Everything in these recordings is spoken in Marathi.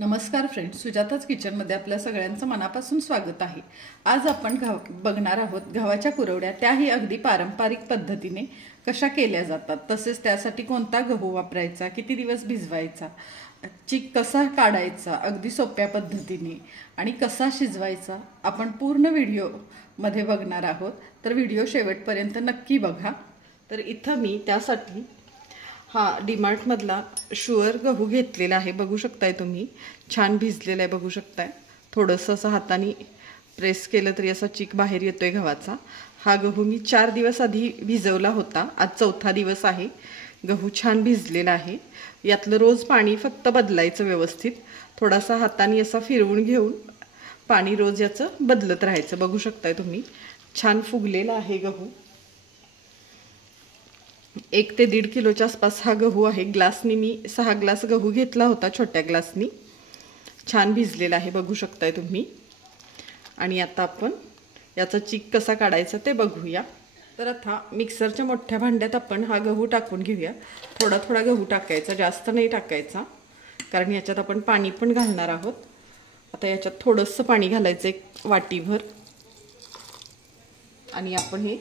नमस्कार फ्रेंड्स, सुजाताच किचनमध्ये आपल्या सगळ्यांचं मनापासून स्वागत आहे। आज आपण बघणार आहोत गव्हाच्या कुरवड्या, त्याही अगदी पारंपरिक पद्धतीने कशा केल्या जातात, तसेच त्यासाठी कोणता गहू वापरायचा, किती दिवस भिजवायचा, चीक कसा काढायचा अगदी सोप्या पद्धतीने आणि कसा शिजवायचा आपण पूर्ण व्हिडिओ मध्ये बघणार आहोत। तर व्हिडिओ शेवटपर्यंत नक्की बघा। तर इथं मी त्यासाठी डीमार्ट मधला शुअर गहू घेतलेला आहे। बघू शकताय तुम्ही, छान भिजलेला आहे। बघू शकताय, थोडंसं असं हाताने प्रेस केलं तरी असा चीक बाहेर येतोय गव्हाचा। हा गहू मी 4 दिवस आधी भिजवला होता, आज 4था दिवस आहे। गहू छान भिजलेला आहे। यातलं रोज पाणी फक्त बदलायचं व्यवस्थित, थोडासा हाताने असा फिरवून घेऊन पाणी रोज याचं बदलत राहायचं। बघू शकताय तुम्ही, छान फुगलेला आहे गहू। 1 ते 1.5 किलोच्या आसपास हा गहू आहे। ग्लासनी मी 6 ग्लास गहू घेतला होता, छोट्या ग्लासनी। छान भिजलेला आहे, बघू शकताय तुम्ही। आणि आता आपण याचा चीक कसा काढायचा ते बघूया। तर आता मिक्सरच्या मोठ्या भांड्यात आपण हा गहू टाकून घेऊया। थोडा थोडा गहू टाकायचा, जास्त नाही टाकायचा, कारण याच्यात आपण पाणी पण घालणार आहोत। आता याच्यात थोडंसं पाणी घालायचं, 1 वाटीभर, आणि आपण हे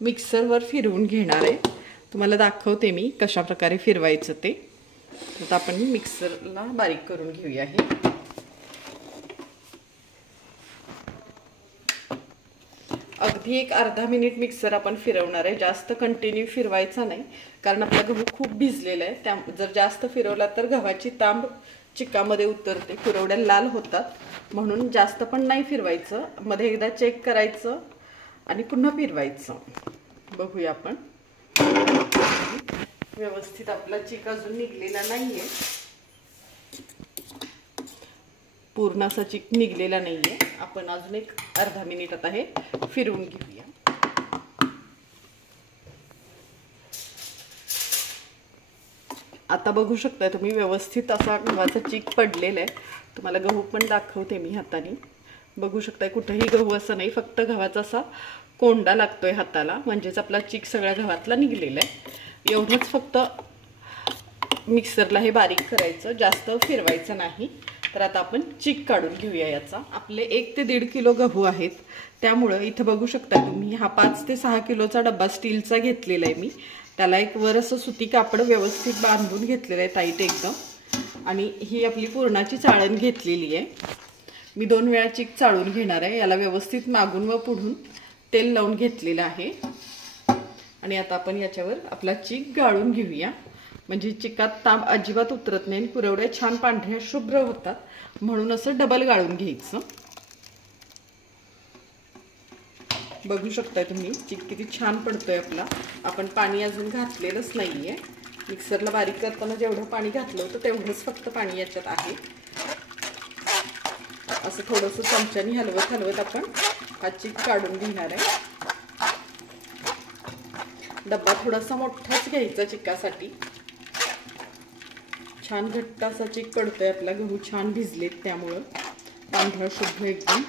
मिक्सरवर फिरवून घेणार आहे। तुम्हाला दाखवते मी कशा प्रकारे फिरवायचं ते। आता आपण मिक्सरला बारीक करून घेऊया। हे अगदी 1 अर्धा मिनिट मिक्सर आपण फिरवणार आहे, जास्त कंटिन्यू फिरवायचा नाही, कारण आपला गहू खूप भिजलेला आहे। त्या जर जास्त फिरवला तर गव्हाची तांब चिकामध्ये उतरते, कुरवड्या लाल होतात, म्हणून जास्त पण नाही फिरवायचं। मध्ये एकदा चेक करायचं आणि पुन्हा फिरवायचं। बघूया आपण, व्यवस्थित आपला चीक अजून निघलेला नाहीये, पूर्ण असा चीक निघलेला नाहीये। आपण अजून 1 अर्धा मिनिट आता हे फिरवून घेऊया। आता बघू शकता तुम्ही, व्यवस्थित असा गव्हाचा चीक पडलेला आहे। तुम्हाला गहू पण दाखवते मी हाताने। बघू शकता, कुठेही गहू असं नाही, फक्त गव्हाचा असा कोंडा लागतोय हाताला, म्हणजेच आपला चीक सगळ्या गव्हातला निघलेला आहे। एवढंच फक्त मिक्सरला हे बारीक करायचं, जास्त फिरवायचं नाही। तर आता आपण चीक काढून घेऊया याचा। आपले 1 ते 1.5 किलो गहू आहेत, त्यामुळे इथं बघू शकता तुम्ही, हा 5 ते 6 किलोचा डब्बा स्टीलचा घेतलेला आहे मी। त्याला एक वर असं सुती कापड व्यवस्थित बांधून घेतलेलं आहे, टाईट एकदम। आणि ही आपली पुरणाची चाळण घेतलेली आहे। मी 2 वेळा चीक चाळून घेणार आहे। याला व्यवस्थित मागून व पुढून तेल लावून घेतलेलं आहे। आणि आता आपण याच्यावर आपला चीक गाळून घेऊया, म्हणजे चिकात तांब अजिबात उतरत नाही, कुरवड्या छान पांढऱ्या शुभ्र होतात, म्हणून असं डबल गाळून घ्यायचं। बघू शकताय तुम्ही, चीक किती छान पडतोय आपला। आपण पाणी अजून घातलेलंच नाहीये। मिक्सरला बारीक करताना जेवढं पाणी घातलं होतं तेवढंच फक्त पाणी याच्यात आहे। असं थोडंसं चमच्याने हलवत हलवत आपण हा चीक काढून घेणार आहे। डब्बा थोडासा मोठाच घ्यायचा चिकासाठी। छान घट्ट असा चीक पडतोय आपला, गहू छान भिजलेत त्यामुळं पांढरा शुभ्र एकदम।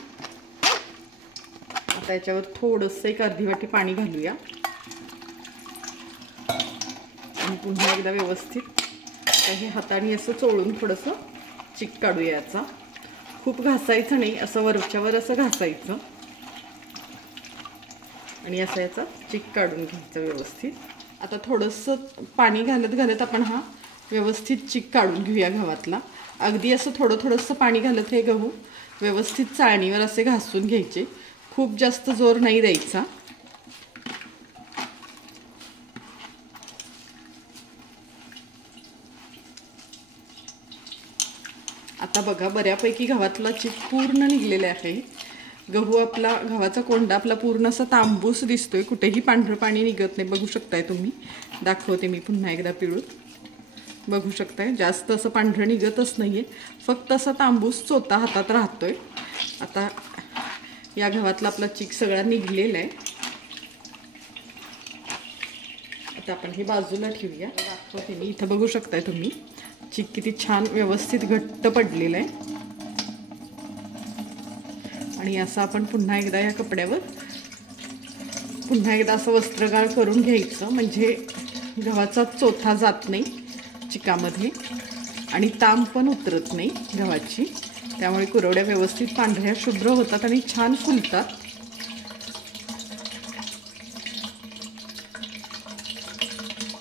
आता याच्यावर थोडंसं 1 अर्धी वाटी पाणी घालूया आणि पुन्हा एकदा व्यवस्थित हे हाताने असं चोळून थोडंसं चीक काढूया याचा। खूप घासायचं नाही, असं वरच्यावर असं घासायचं आणि असं याचा चीक काढून घ्यायचं व्यवस्थित। आता थोडंसं पाणी घालत घालत आपण हा व्यवस्थित चीक काढून घेऊया गव्हातला। अगदी असं थोडंसं पाणी घालत हे गहू व्यवस्थित चाळणीवर असे घासून घ्यायचे, खूप जास्त जोर नाही द्यायचा। आता बघा, बऱ्यापैकी गव्हातला चीक पूर्ण निघलेला आहे। गहू आपला, गव्हाचा कोंडा आपला पूर्ण असा तांबूस दिसतोय, कुठेही पांढरं पाणी निघत नाही। बघू शकताय तुम्ही, दाखवते मी पुन्हा एकदा पिळून। बघू शकताय, जास्त असं पांढरं निघतच नाहीये, फक्त असा तांबूस चोथा हातात राहतोय। आता या गव्हातला आपला चीक सगळा निघलेला आहे। आता आपण हे बाजूला ठेवूया, दाखवते मी। इथं बघू शकताय तुम्ही, चीक किती छान व्यवस्थित घट्ट पडलेलं आहे। आणि असं आपण पुन्हा एकदा या कपड्यावर पुन्हा एकदा असं वस्त्रगाळ करून घ्यायचं, म्हणजे गव्हाचा चोथा जात नाही चिकामध्ये। आणि तांब पण उतरत नाही गव्हाची, त्यामुळे कुरवड्या व्यवस्थित पांढऱ्या शुभ्र होतात आणि छान फुलतात.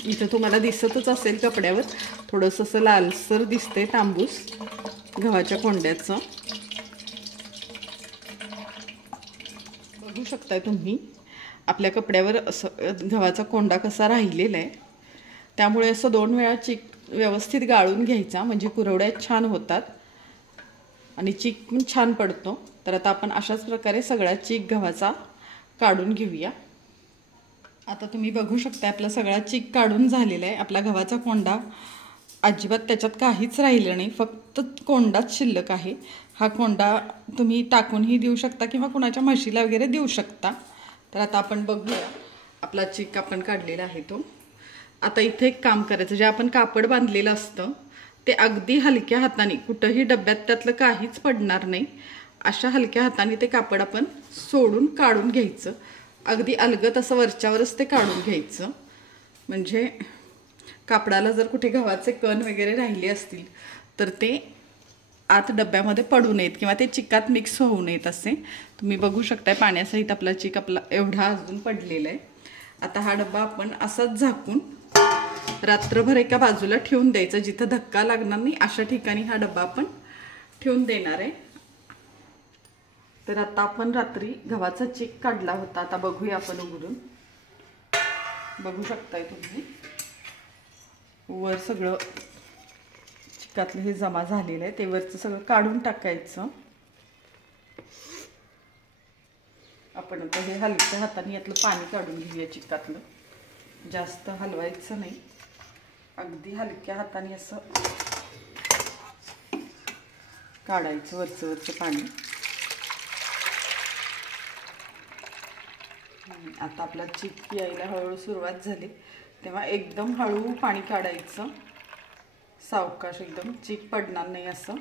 इथं तुम्हाला दिसतच असेल कपड्यावर थोडंसं असं लालसर दिसतंय तांबूस गव्हाच्या कोंड्याचं. बघू शकताय तुम्ही आपल्या कपड्यावर असं गव्हाचा कोंडा कसा राहिलेला आहे. त्यामुळे असं 2 वेळा चीक व्यवस्थित गाळून घ्यायचा, म्हणजे कुरवड्या छान होतात आणि चीक पण छान पडतो. तर आता आपण अशाच प्रकारे सगळा चीक गव्हाचा काढून घेऊया. आता तुम्ही बघू शकता आपला सगळा चीक काढून झालेला आहे. आपला गव्हाचा कोंडा अजिबात त्याच्यात काहीच राहिलं नाही, फक्त कोंडाच शिल्लक आहे. हा कोंडा तुम्ही टाकूनही देऊ शकता किंवा कुणाच्या म्हशीला वगैरे देऊ शकता. तर आता आपण बघूया आपला चीक आपण काढलेला आहे तो. आता इथे एक काम करायचं, जे आपण कापड बांधलेलं असतं ते अगदी हलक्या हाताने, कुठंही डब्यात त्यातलं काहीच पडणार नाही, अशा हलक्या हाताने ते कापड आपण सोडून काढून घ्यायचं. अगदी अलगद असं वरच्यावरच ते काढून घ्यायचं, म्हणजे कापडाला जर कुठे गव्हाचे कण वगैरे राहिले असतील तर ते आत डब्यामध्ये पडू नयेत किंवा ते चिकात मिक्स होऊ नयेत. असे तुम्ही बघू शकताय पाण्यासहित आपला चिक आपला एवढा अजून पडलेला आहे. आता हा डब्बा आपण असाच झाकून रात्रभर एका बाजूला ठेवून द्यायचा, जिथं धक्का लागणार नाही अशा ठिकाणी हा डब्बा आपण ठेवून देणार आहे. तर आता आपण रात्री गव्हाचा चीक काढला होता, आता बघूया आपण उघडून. बघू शकताय तुम्ही वर सगळं चिकातलं हे जमा झालेलं आहे, ते वरचं सगळं काढून टाकायचं. आपण आता हे हलक्या हाताने यातलं पाणी काढून घेऊया चिकातलं, जास्त हलवायचं नाही, अगदी हलक्या हाताने असं काढायचं वरचं पाणी. आता आपला चीक यायला हळूहळू सुरुवात झाली, तेव्हा एकदम हळू पाणी काढायचं, सावकाश, एकदम चीक पडणार नाही असं.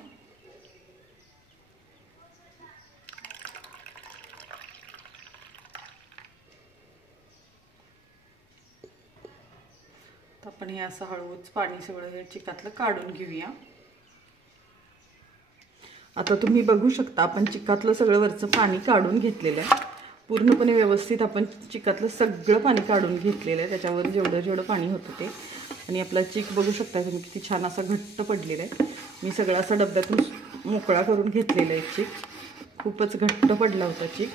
तर आपण हे असं हळूच पाणी सगळं हे चिकातलं काढून घेऊया. आता तुम्ही बघू शकता आपण चिकातलं सगळं वरचं पाणी काढून घेतलेलं आहे. पूर्णपणे व्यवस्थित आपण चिकातलं सगळं पाणी काढून घेतलेलं आहे, त्याच्यावर जेवढं पाणी होतं ते. आणि आपला चीक बघू शकता तुम्ही किती छान असा घट्ट पडलेला आहे. मी सगळा असा डब्यातून मोकळा करून घेतलेला आहे चीक. खूपच घट्ट पडला होता चीक.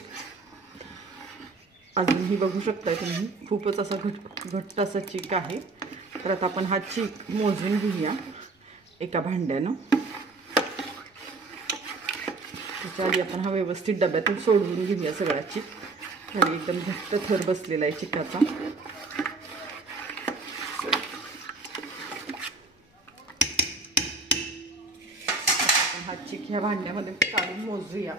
अजूनही बघू शकताय तुम्ही खूपच असा घट्ट असा चीक आहे. तर आता आपण हा चीक मोजून घेऊया एका भांड्यानं. त्याच्या आधी आपण हा व्यवस्थित डब्यातून सोडवून घेऊया सगळा चीक. खाली एकदम घट्ट थर बसलेला आहे चिकाचा. हा चीक ह्या भांड्यामध्ये काढून मोजूया.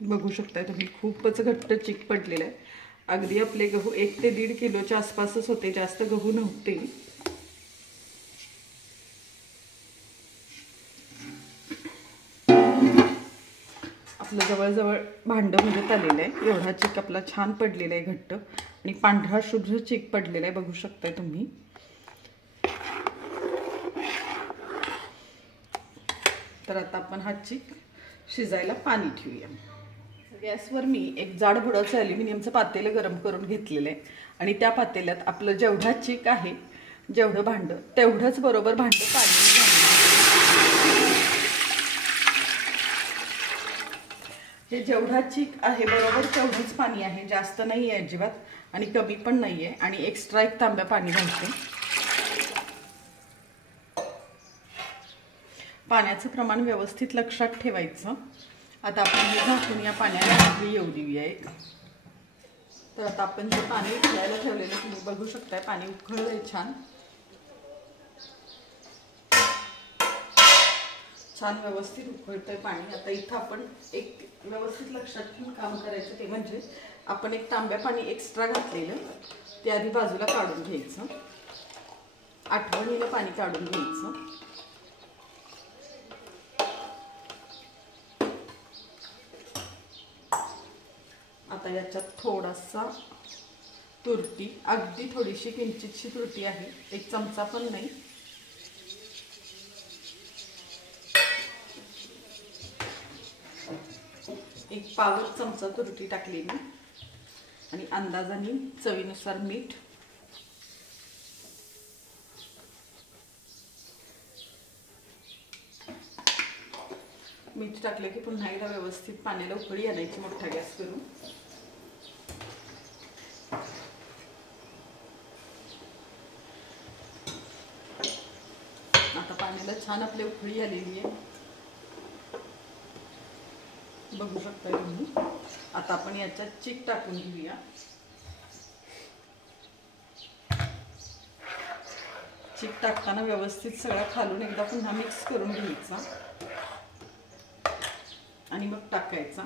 बघू शकताय तुम्ही खूपच घट्ट चीक पडलेला आहे. अगदी आपले गहू 1 ते 1.5 किलोच्या आसपासच होते, जास्त गहू नव्हते. आपलं जवळजवळ भांडं भरत आलेलं आहे. एवढा चीक आपला छान पडलेला आहे, घट्ट आणि पांढरा शुभ्र चीक पडलेला आहे, बघू शकताय तुम्ही. तर आता आपण हा चीक शिजायला पाणी ठेवूया. गॅसवर मी एक जाड बुडाचं ॲल्युमिनियमचं पातेलं गरम करून घेतलेलं आहे आणि त्या पातेल्यात आपलं जेवढा चीक आहे, जेवढं भांडं तेवढंच बरोबर भांडं पाणी घालून. हे जेवढा चीक आहे बरोबर तेवढंच पाणी आहे, जास्त नाही आहे अजिबात आणि कमी पण नाही आहे. आणि एक्स्ट्रा 1 तांब्या पाणी घालते. पाण्याचं प्रमाण व्यवस्थित लक्षात ठेवायचं. आता आपण हे झाकून या पाण्याला येऊ देऊया एक. तर आता आपण जे पाणी उकळायला ठेवलेलं तुम्ही बघू शकताय, पाणी उकळलंय छान. छान व्यवस्थित उकळतंय पाणी. आता इथं आपण एक व्यवस्थित लक्षात ठेवून काम करायचं, ते म्हणजे आपण 1 तांब्या पाणी एक्स्ट्रा घातलेलं ते आधी बाजूला काढून घ्यायचं. आठवणीनं पाणी काढून घ्यायचं. आता याच्यात थोडासा तुरटी, अगदी थोडीशी किंचितशी तुरटी आहे, 1 चमचा पण नाही, एक पाव चमचा तुरटी टाकली मी आणि अंदाजाने चवीनुसार मीठ, मीठ टाकलं की पुन्हा एकदा व्यवस्थित पाण्याला उकळी आणायची मोठा गॅस करून. आता पाण्याला छान आपली उकळी आलेली आहे, बघू शकता तुम्ही. आता आपण याच्यात चीक टाकून घेऊया. चीक टाकताना व्यवस्थित सगळा खालून एकदा पुन्हा मिक्स करून घ्यायचा आणि मग टाकायचा.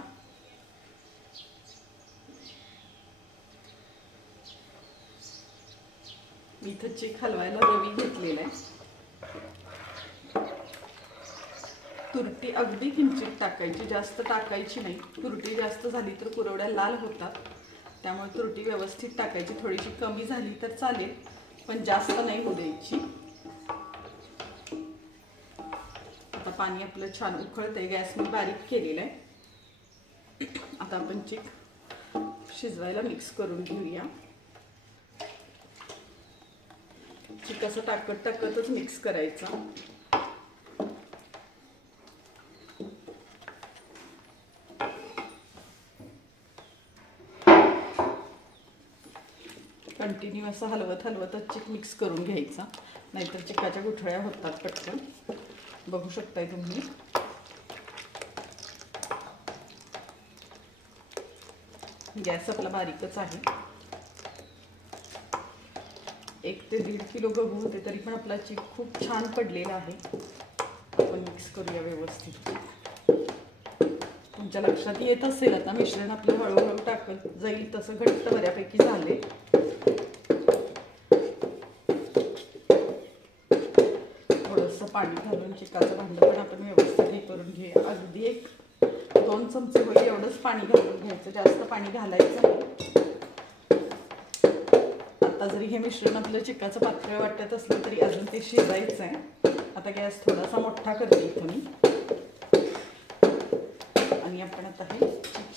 मी इथं चीक हलवायला रवी घेतलेला आहे. तुरटी अगदी किंचित टाकायची, जास्त टाकायची नाही. तुरटी जास्त झाली तर कुरवड्या लाल होतात, त्यामुळे तुरटी व्यवस्थित टाकायची. थोडीशी कमी झाली तर चालेल, पण जास्त नाही होऊ द्यायची. आता पाणी आपलं छान उकळतंय, गॅस मी बारीक केलेला आहे. आता आपण चीक शिजवायला मिक्स करून घेऊया. चीक असं टाकतच मिक्स करायचा. कंटिन्यू असं हलवतच चीक मिक्स करून घ्यायचा, नाहीतर चिकाच्या गुठळ्या होतात पटकन. बघू शकताय तुम्ही. गॅस आपला बारीकच आहे. 1 ते 1.5 किलो गहू होते तरी पण आपला चीक खूप छान पडलेला आहे. आपण मिक्स करूया व्यवस्थित. तुमच्या लक्षात येत असेल आता मिश्रण आपलं हळूहळू टाकत जाईल तसं घट्ट बऱ्यापैकी झाले. थोडंसं पाणी घालून चिकाचं भांडं पण आपण व्यवस्थित हे करून घेऊया. अगदी 1-2 चमचे होईल एवढंच पाणी घालून घ्यायचं, जास्त पाणी घालायचं नाही. आता जरी हे मिश्रण आपलं चिकाचं पातळ वाटत असलं तरी अजून ते शिजायचं आहे. आता गॅस थोडासा मोठा करते इथं मी आणि आपण आता हे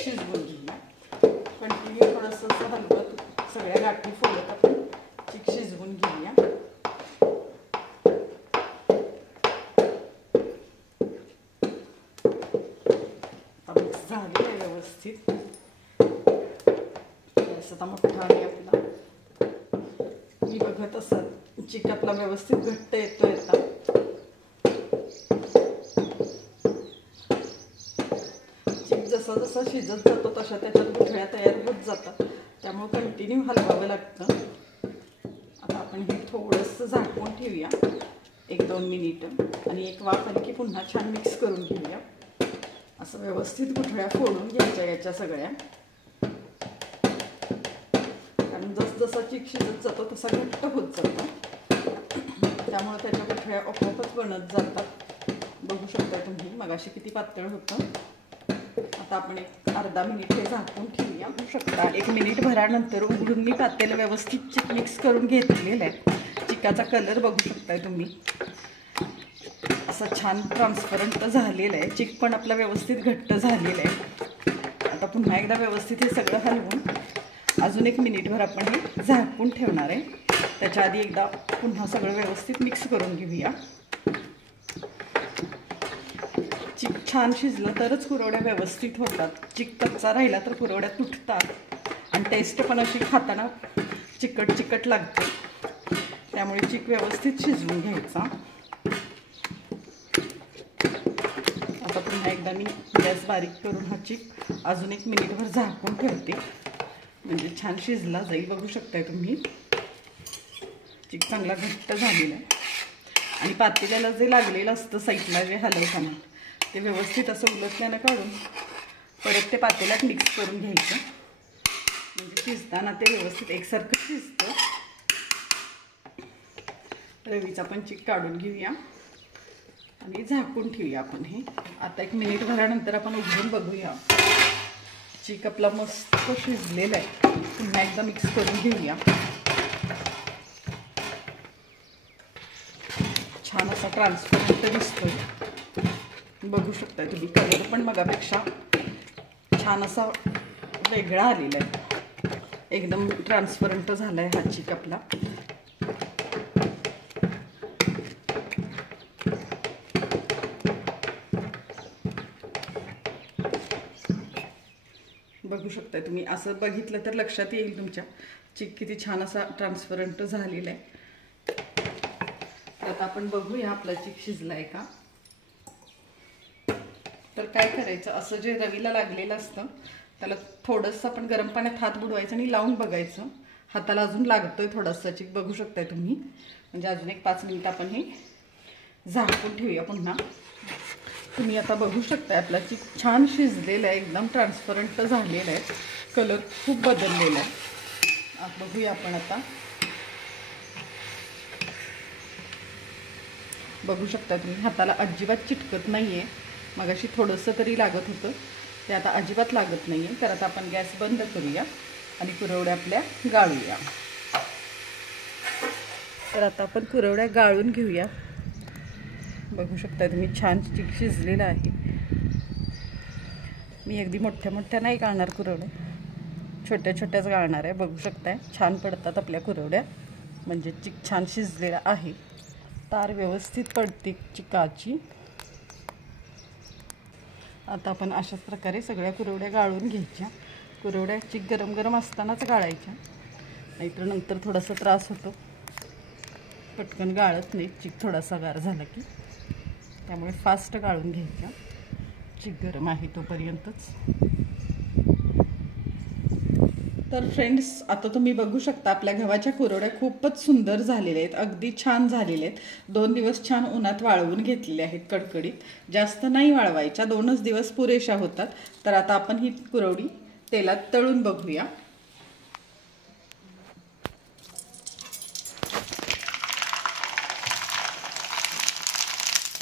शिजवून घेऊया. कंटिन्यू थोडंसं असं हलवत सगळ्या गाठी फोडत आपण चीक शिजवून घेऊया. मिक्स झाली आहे व्यवस्थित. गॅस आता मोठा आहे आपला. मी बघत असं चीक आपला व्यवस्थित घट्ट येतोय आता. जसा जसा शिजत जातो तशा त्याच्यात गुठळ्या तयार होत जातात, त्यामुळे कंटिन्यू हलवावं लागतं. आता आपण हे थोडंसं झाकून ठेवूया 1-2 मिनिटं आणि एक वाफ आली की पुन्हा छान मिक्स करून घेऊया. असं व्यवस्थित गुठळ्या फोडून घ्यायच्या याच्या सगळ्या, कारण जसजसा चीक शिजत जातो तसा घट्ट होत जातो, त्यामुळे त्याच्या गुठळ्या आपोआपच बनत जातात. बघू शकता तुम्ही मगाशी किती पातळ होतं. आता आपण एक अर्धा मिनिट हे झाकून ठेवूया. बघू शकता 1 मिनिट भरानंतर उघडून मी पातेलं व्यवस्थित चीक मिक्स करून घेतलेलं आहे. चिकाचा कलर बघू शकताय तुम्ही, असा छान ट्रान्सपरंट झालेला आहे. चीक पण आपला व्यवस्थित घट्ट झालेला आहे. आता पुन्हा एकदा व्यवस्थित हे सगळं हलवून अजून 1 मिनिटभर आपण हे झाकून ठेवणार आहे. त्याच्या आधी एकदा पुन्हा सगळं व्यवस्थित मिक्स करून घेऊया. चीक छान शिजलं तरच कुरवड्या व्यवस्थित होतात. चीक कच्चा राहिला तर कुरवड्या तुटतात आणि टेस्ट पण अशी खाताना चिकट लागते, त्यामुळे चीक व्यवस्थित शिजवून घ्यायचा. आता पुन्हा एकदा मी गॅस बारीक करून हा चीक अजून 1 मिनिटभर झाकून ठेवते, म्हणजे छान शिजला जाईल. बघू शकताय तुम्ही चीक चांगला घट्ट झालेला आहे आणि पातेल्याला जे लागलेलं असतं साईडला जे हलवताना ते व्यवस्थित असं उलटल्यानं काढून परत ते पातेल्यात मिक्स करून घ्यायचं, म्हणजे शिजताना ते व्यवस्थित एकसारखं शिजतं. रवीचा पण चीक काढून घेऊया आणि झाकून ठेवूया आपण हे. आता 1 मिनिट भरानंतर आपण उघडून बघूया. चीक आपला मस्त शिजलेला आहे. पुन्हा एकदा मिक्स करून घेऊया. छान असा ट्रान्सपरंट दिसतोय. बघू शकताय तुम्ही, कलर पण मगापेक्षा छान असा वेगळा आलेला आहे, एकदम ट्रान्सपरंट झाला आहे हा चिक आपला. बघू शकता तुम्ही, असं बघितलं तर लक्षात येईल तुमच्या चिक किती छान असा ट्रान्सपरंट झालेला आहे. आता आपण बघूया आपला चिक शिजलाय का. तर काय करायचं, असं जे रवीला लागलेलं असतं त्याला थोडंसं आपण गरम पाण्यात हात बुडवायचं आणि लावून बघायचं. हाताला अजून लागतोय थोडासा चिक, बघू शकताय तुम्ही. म्हणजे अजून एक 5 मिनिट आपण हे झाकून ठेवूया पुन्हा. तुम्ही आता बघू शकताय आपला चिक छान शिजलेला आहे, एकदम ट्रान्सपरंट झालेला आहे, कलर खूप बदललेला आहे. बघूया आपण आता. बघू शकता तुम्ही, हाताला अजिबात चिटकत नाही आहे. मगाशी थोडंसं तरी लागत होतं, ते आता अजिबात लागत नाही आहे. तर आता आपण गॅस बंद करूया आणि कुरवड्या आपल्या गाळूया. तर आता आपण कुरवड्या गाळून घेऊया. बघू शकता तुम्ही, छान चिक शिजलेला आहे. मी अगदी मोठ्या मोठ्या नाही गाळणार कुरवड्या, छोट्या छोट्याच गाळणार आहे. बघू शकताय छान पडतात आपल्या कुरवड्या, म्हणजे चिक छान शिजलेला आहे. तार व्यवस्थित पडते चिकाची. आता आपण अशाच प्रकारे सगळ्या कुरवड्या गाळून घ्यायच्या. कुरवड्या चिक गरम गरम असतानाच गाळायच्या, नाहीतर नंतर थोडासा त्रास होतो, पटकन गाळत नाही चिक थोडासा गार झाला की. त्यामुळे फास्ट गाळून घ्यायच्या, चिक गरम आहे तोपर्यंतच. तर फ्रेंड्स, आता तुम्ही बघू शकता आपल्या गव्हाच्या कुरवड्या खूपच सुंदर झालेल्या आहेत, अगदी छान झालेल्या आहेत. 2 दिवस छान उन्हात वाळवून घेतलेले आहेत कडकडीत. जास्त नाही वाळवायच्या, 2च दिवस पुरेशा होतात. तर आता आपण ही कुरवडी तेलात तळून बघूया.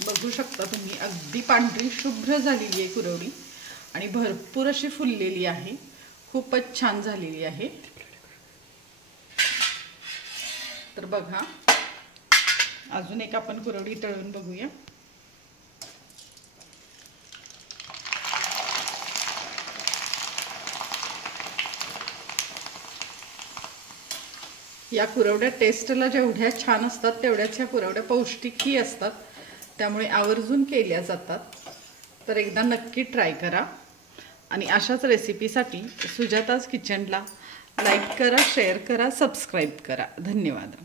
बघू शकता तुम्ही, अगदी पांढरी शुभ्र झालेली आहे कुरवडी आणि भरपूर अशी फुललेली आहे, खूपच छान झालेली आहे. तर बघा, अजून एक आपण कुरवडी तळून बघूया. या कुरवड्या टेस्टला जेवढ्या छान असतात तेवढ्याच ह्या कुरवड्या पौष्टिकही असतात, त्यामुळे आवर्जून केल्या जातात. तर एकदा नक्की ट्राय करा. आणि अशाच रेसिपीसाठी सुजाताज किचनला लाईक करा, शेअर करा, सबस्क्राईब करा. धन्यवाद.